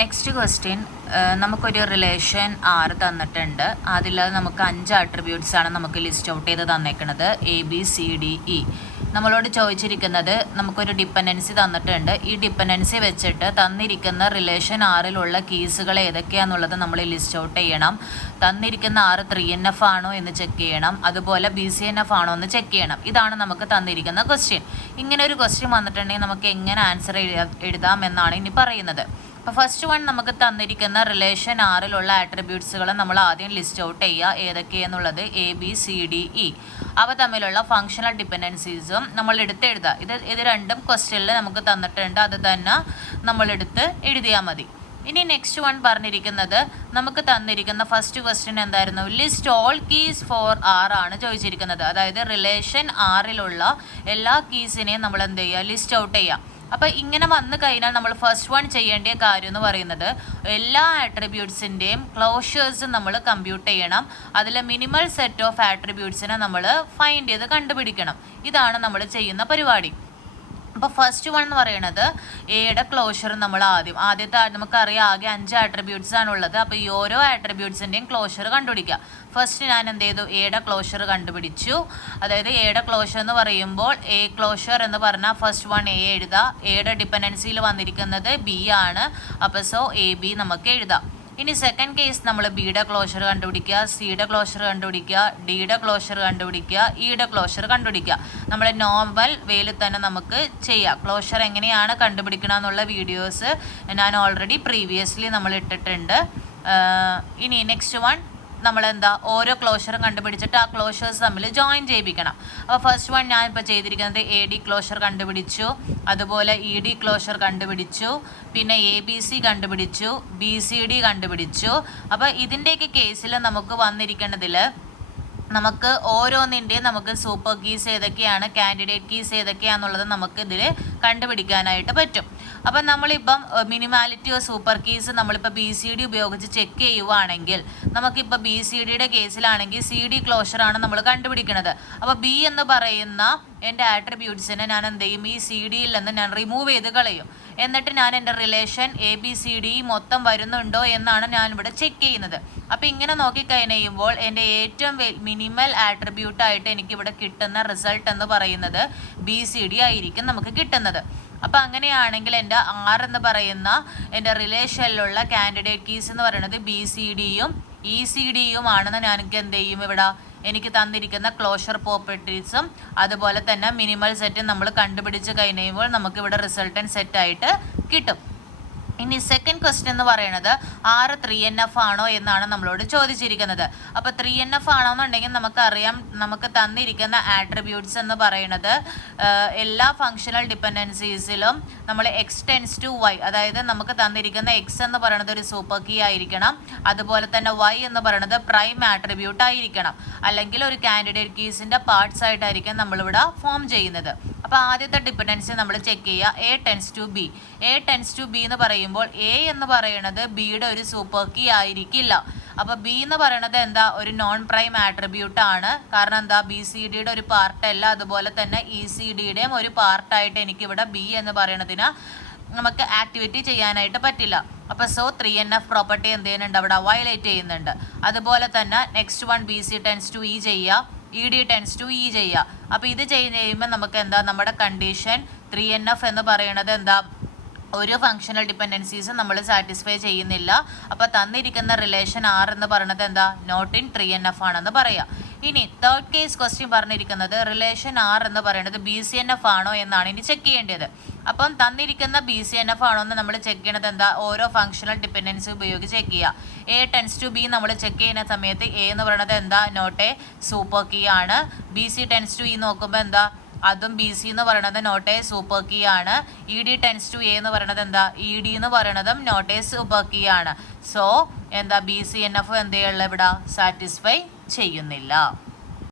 Next question, നമുക്കൊരു relation 6 തന്നിട്ടുണ്ട്. അതിൽ നമുക്ക് 5 ആട്രിബ്യൂട്ട്സ് ആണ് നമുക്ക് ലിസ്റ്റ് ഔട്ട് ചെയ്ത് തന്നേക്കുന്നത്. ABCDE. നമ്മളോട് ചോദിച്ചിരിക്കുന്നത്, നമുക്കൊരു ഡിപ്പെൻഡൻസി തന്നിട്ടുണ്ട്. ഈ ഡിപ്പെൻഡൻസി വെച്ചിട്ട് തന്നിരിക്കുന്ന റിലേഷൻ 6ലുള്ള കീസുകൾ ഏതൊക്കെയാണെന്നുള്ളത് നമ്മൾ ലിസ്റ്റ് ഔട്ട് ചെയ്യണം. തന്നിരിക്കുന്ന 6 3NF ആണോ എന്ന് ചെക്ക് ചെയ്യണം. അതുപോലെ BCNF ആണോ എന്ന് ചെക്ക് ചെയ്യണം. ഇതാണ് നമുക്ക് തന്നിരിക്കുന്ന ക്വസ്റ്റ്യൻ. ഇങ്ങനെ ഒരു ക്വസ്റ്റ്യൻ വന്നിട്ടുണ്ടെങ്കിൽ നമുക്ക് എങ്ങനെ ആൻസർ എഴുതാം എന്നാണ് ഇനി പറയുന്നത്. അപ്പോൾ ഫസ്റ്റ് വൺ, നമുക്ക് തന്നിരിക്കുന്ന റിലേഷൻ 6ലുള്ള ആട്രിബ്യൂട്ട്സുകൾ നമ്മൾ ആദ്യം ലിസ്റ്റ് ഔട്ട് ചെയ്യുക. ഏതൊക്കെയെന്നുള്ളത് ABCDE. അവ തമ്മിലുള്ള ഫങ്ഷണൽ ഡിപ്പെൻഡൻസീസും നമ്മൾ എഴുതുക. ഇത് രണ്ടും ക്വസ്റ്റ്യനിൽ നമുക്ക് തന്നിട്ടുണ്ട്. അത് തന്നെ നമ്മളെടുത്ത് എഴുതിയാൽ മതി. ഇനി നെക്സ്റ്റ് വൺ പറഞ്ഞിരിക്കുന്നത്, നമുക്ക് തന്നിരിക്കുന്ന ഫസ്റ്റ് ക്വസ്റ്റ്യൻ എന്തായിരുന്നു? List all keys for R ആണ് ചോദിച്ചിരിക്കുന്നത്. അതായത് റിലേഷൻ 6ലുള്ള എല്ലാ കീസിനെയും നമ്മൾ എന്ത് ചെയ്യുക? ലിസ്റ്റ് ഔട്ട് ചെയ്യുക. അപ്പോൾ ഇങ്ങനെ വന്നു കഴിഞ്ഞാൽ നമ്മൾ ഫസ്റ്റ് വൺ ചെയ്യേണ്ട കാര്യം എന്ന് പറയുന്നത്, എല്ലാ ആട്രിബ്യൂട്ട്സിൻ്റെയും ക്ലോഷേഴ്സ് നമ്മൾ കമ്പ്യൂട്ട് ചെയ്യണം. അതിൽ മിനിമൽ സെറ്റ് ഓഫ് ആട്രിബ്യൂട്ട്സിനെ നമ്മൾ ഫൈൻഡ് ചെയ്ത് കണ്ടുപിടിക്കണം. ഇതാണ് നമ്മൾ ചെയ്യുന്ന പരിപാടി. അപ്പോൾ ഫസ്റ്റ് വൺ എന്ന് പറയുന്നത് എയുടെ ക്ലോഷർ നമ്മൾ ആദ്യത്തെ നമുക്കറിയാം ആകെ 5 ആട്രിബ്യൂട്ട്സ് ആണുള്ളത്. അപ്പോൾ ഈ ഓരോ ആട്രിബ്യൂട്ട്സിൻ്റെയും ക്ലോഷർ കണ്ടുപിടിക്കുക. ഫസ്റ്റ് ഞാൻ എന്ത് ചെയ്തു? എയുടെ ക്ലോഷർ കണ്ടുപിടിച്ചു. അതായത് എയുടെ ക്ലോഷർ എന്ന് പറയുമ്പോൾ എ ക്ലോഷർ എന്ന് പറഞ്ഞാൽ ഫസ്റ്റ് വൺ എ എഴുതുക. എയുടെ ഡിപ്പെൻഡൻസിയിൽ വന്നിരിക്കുന്നത് B ആണ്. അപ്പോൾ സോ AB നമുക്ക് എഴുതാം. ഇനി സെക്കൻഡ് കേസ്, നമ്മൾ ബിയുടെ ക്ലോഷർ കണ്ടുപിടിക്കുക, സിയുടെ ക്ലോഷർ കണ്ടുപിടിക്കുക, ഡിയുടെ ക്ലോഷർ കണ്ടുപിടിക്കുക, ഇയുടെ ക്ലോഷർ കണ്ടുപിടിക്കുക. നമ്മുടെ നോർമൽ വേയിൽ തന്നെ നമുക്ക് ചെയ്യാം. ക്ലോഷർ എങ്ങനെയാണ് കണ്ടുപിടിക്കണം എന്നുള്ള വീഡിയോസ് ഞാൻ ഓൾറെഡി പ്രീവിയസ്ലി നമ്മൾ ഇട്ടിട്ടുണ്ട്. ഇനി നെക്സ്റ്റ് വൺ, നമ്മളെന്താ ഓരോ ക്ലോഷറും കണ്ടുപിടിച്ചിട്ട് ആ ക്ലോഷേഴ്സ് തമ്മിൽ ജോയിൻ ചെയ്യിപ്പിക്കണം. അപ്പോൾ ഫസ്റ്റ് വൺ ഞാൻ ഇപ്പോൾ ചെയ്തിരിക്കുന്നത് AD ക്ലോഷർ കണ്ടുപിടിച്ചു, അതുപോലെ ED ക്ലോഷർ കണ്ടുപിടിച്ചു, പിന്നെ ABC കണ്ടുപിടിച്ചു, BCD കണ്ടുപിടിച്ചു. അപ്പോൾ ഇതിൻ്റെയൊക്കെ കേസിൽ നമുക്ക് വന്നിരിക്കുന്നതിൽ നമുക്ക് ഓരോന്നിൻ്റെയും നമുക്ക് സൂപ്പർ കീസ് ഏതൊക്കെയാണ്, കാൻഡിഡേറ്റ് കീസ് ഏതൊക്കെയാണെന്നുള്ളത് നമുക്ക് ഇതിൽ കണ്ടുപിടിക്കാനായിട്ട് പറ്റും. അപ്പം നമ്മളിപ്പം മിനിമാലിറ്റി ഓഫ് സൂപ്പർ കീസ് നമ്മളിപ്പോൾ BCD ഉപയോഗിച്ച് ചെക്ക് ചെയ്യുവാണെങ്കിൽ, നമുക്കിപ്പോൾ BCDയുടെ കേസിലാണെങ്കിൽ CD ക്ലോഷറാണ് നമ്മൾ കണ്ടുപിടിക്കുന്നത്. അപ്പോൾ B എന്ന് പറയുന്ന എൻ്റെ ആട്രിബ്യൂട്ട്സിനെ ഞാൻ എന്ത് ചെയ്യും? ഈ CDയിൽ നിന്ന് ഞാൻ റിമൂവ് ചെയ്ത് കളയും. എന്നിട്ട് ഞാൻ എൻ്റെ റിലേഷൻ ABCD മൊത്തം വരുന്നുണ്ടോ എന്നാണ് ഞാനിവിടെ ചെക്ക് ചെയ്യുന്നത്. അപ്പോൾ ഇങ്ങനെ നോക്കിക്കഴിയുമ്പോൾ എൻ്റെ ഏറ്റവും മിനിമൽ ആട്രിബ്യൂട്ടായിട്ട് എനിക്കിവിടെ കിട്ടുന്ന റിസൾട്ട് എന്ന് പറയുന്നത് BCD ആയിരിക്കും നമുക്ക് കിട്ടുന്നത്. അപ്പോൾ അങ്ങനെയാണെങ്കിൽ എൻ്റെ R എന്ന് പറയുന്ന എൻ്റെ റിലേഷനിലുള്ള കാൻഡിഡേറ്റ് കീസ് എന്ന് പറയുന്നത് BCDയും ECDയും ആണെന്ന് ഞാനെനിക്ക് എന്ത് ചെയ്യും? ഇവിടെ എനിക്ക് തന്നിരിക്കുന്ന ക്ലോഷർ പ്രോപ്പർട്ടീസും അതുപോലെ തന്നെ മിനിമൽ സെറ്റും നമ്മൾ കണ്ടുപിടിച്ച് കഴിയുമ്പോൾ നമുക്കിവിടെ റിസൾട്ടൻറ്റ് സെറ്റായിട്ട് കിട്ടും. ഇനി സെക്കൻഡ് ക്വസ്റ്റ്യൻ എന്ന് പറയുന്നത്, R 3NF ആണോ എന്നാണ് നമ്മളോട് ചോദിച്ചിരിക്കുന്നത്. അപ്പോൾ 3NF ആണോന്നുണ്ടെങ്കിൽ നമുക്കറിയാം, നമുക്ക് തന്നിരിക്കുന്ന ആട്രിബ്യൂട്ട്സ് എന്ന് പറയുന്നത് എല്ലാ ഫങ്ഷണൽ ഡിപ്പെൻഡൻസീസിലും നമ്മൾ X ടെൻസ് ടു Y, അതായത് നമുക്ക് തന്നിരിക്കുന്ന X എന്ന് പറയുന്നത് ഒരു സൂപ്പർ കീ ആയിരിക്കണം. അതുപോലെ തന്നെ Y എന്ന് പറയുന്നത് പ്രൈം ആട്രിബ്യൂട്ട് ആയിരിക്കണം. അല്ലെങ്കിൽ ഒരു കാൻഡിഡേറ്റ് കീസിൻ്റെ പാർട്സ് ആയിട്ടായിരിക്കും നമ്മളിവിടെ ഫോം ചെയ്യുന്നത്. അപ്പോൾ ആദ്യത്തെ ഡിപ്പെൻഡൻസി നമ്മൾ ചെക്ക് ചെയ്യുക. A tends to B. A tends to B എന്ന് പറയുമ്പോൾ A എന്ന് പറയുന്നത് Bയുടെ ഒരു സൂപ്പർ കീ ആയിരിക്കില്ല. അപ്പോൾ B എന്ന് പറയുന്നത് എന്താ? ഒരു നോൺ പ്രൈം ആട്രിബ്യൂട്ട് ആണ്. കാരണം എന്താ? BCDയുടെ ഒരു പാർട്ടല്ല, അതുപോലെ തന്നെ ECDയുടെയും ഒരു പാർട്ടായിട്ട് എനിക്കിവിടെ B എന്ന് പറയുന്നതിന് നമുക്ക് ആക്ടിവിറ്റി ചെയ്യാനായിട്ട് പറ്റില്ല. അപ്പോൾ സോ 3NF പ്രോപ്പർട്ടി എന്ത് ചെയ്യുന്നുണ്ട്? അവിടെ വയലേറ്റ് ചെയ്യുന്നുണ്ട്. അതുപോലെ തന്നെ next one BC tends to E ചെയ്യുക, ED ടെൻസ് ടു E ചെയ്യുക. അപ്പോൾ ഇത് ചെയ്യുമ്പോൾ നമുക്ക് എന്താ? നമ്മുടെ കണ്ടീഷൻ 3NF എന്ന് പറയുന്നത് എന്താ? ഒരു ഫങ്ഷണൽ ഡിപ്പെൻഡൻസീസ് നമ്മൾ സാറ്റിസ്ഫൈ ചെയ്യുന്നില്ല. അപ്പോൾ തന്നിരിക്കുന്ന റിലേഷൻ R എന്ന് പറയുന്നത് എന്താ? നോട്ട് ഇൻ 3NF ആണെന്ന് പറയാം. ഇനി തേർഡ് കേസ് ക്വസ്റ്റ്യൻ പറഞ്ഞിരിക്കുന്നത്, റിലേഷൻ R എന്ന് പറയുന്നത് BCNF ആണോ എന്നാണ് ഇനി ചെക്ക് ചെയ്യേണ്ടത്. അപ്പം തന്നിരിക്കുന്ന BCNF ആണോ എന്ന് നമ്മൾ ചെക്ക് ചെയ്യണത് എന്താ? ഓരോ ഫങ്ഷണൽ ഡിപ്പെൻഡൻസി ഉപയോഗിച്ച് ചെക്ക് ചെയ്യുക. A ടെൻസ് ടു B നമ്മൾ ചെക്ക് ചെയ്യുന്ന സമയത്ത് A എന്ന് പറയുന്നത് എന്താ? നോട്ട് എ സൂപ്പർ കീ ആണ്. BC ടെൻസ് ടു E നോക്കുമ്പോൾ എന്താ? അതും BC എന്ന് പറയുന്നത് നോട്ട് എ സൂപ്പർ കീ ആണ്. ED ടെൻസ് ടു A എന്ന് പറയുന്നത് എന്താ? ED എന്ന് പറയുന്നതും നോട്ട് എ സൂപ്പർ കീ ആണ്. സോ എന്താ? BCNF എന്ത് ചെയ്യുള്ളൂ? ഇവിടെ സാറ്റിസ്ഫൈ ചെയ്യുന്നില്ല.